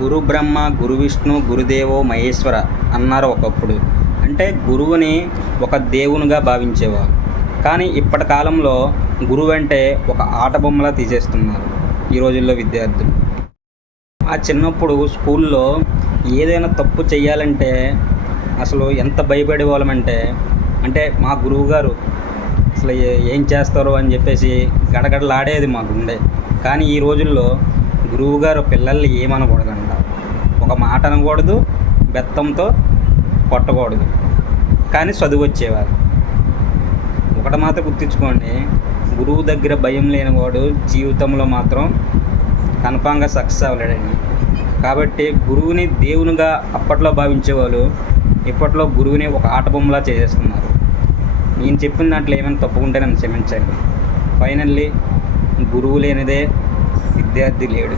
గురు బ్రహ్మ గురు విష్ణు గురుదేవో మహేశ్వర అన్నారు ఒకప్పుడు. అంటే గురువుని ఒక దేవునిగా భావించేవారు. కానీ ఇప్పటి కాలంలో గురువు అంటే ఒక ఆట బొమ్మలా తీసేస్తున్నారు ఈ రోజుల్లో విద్యార్థులు. ఆ చిన్నప్పుడు స్కూల్లో ఏదైనా తప్పు చేయాలంటే అసలు ఎంత భయపడే వాళ్ళమంటే, అంటే మా గురువుగారు అసలు ఏం చేస్తారో అని చెప్పేసి గడగడలాడేది మా గుండె. కానీ ఈ రోజుల్లో గురువుగారు పిల్లల్ని ఏమనకూడదంట, ఒక మాట అనకూడదు, బెత్తంతో కొట్టకూడదు, కానీ చదువు వచ్చేవారు. ఒకటి మాత్రం గుర్తించుకోండి, గురువు దగ్గర భయం లేనివాడు జీవితంలో మాత్రం కన్ఫామ్గా సక్సెస్ అవ్వలేడండి. కాబట్టి గురువుని దేవునిగా అప్పట్లో భావించేవాళ్ళు ఇప్పట్లో గురువుని ఒక ఆట బొమ్మలా చేసేస్తున్నారు. నేను చెప్పిన దాంట్లో ఏమైనా తప్పుకుంటే నన్ను క్షమించండి. ఫైనల్లీ గురువు లేనిదే విద్యార్థి లేడు.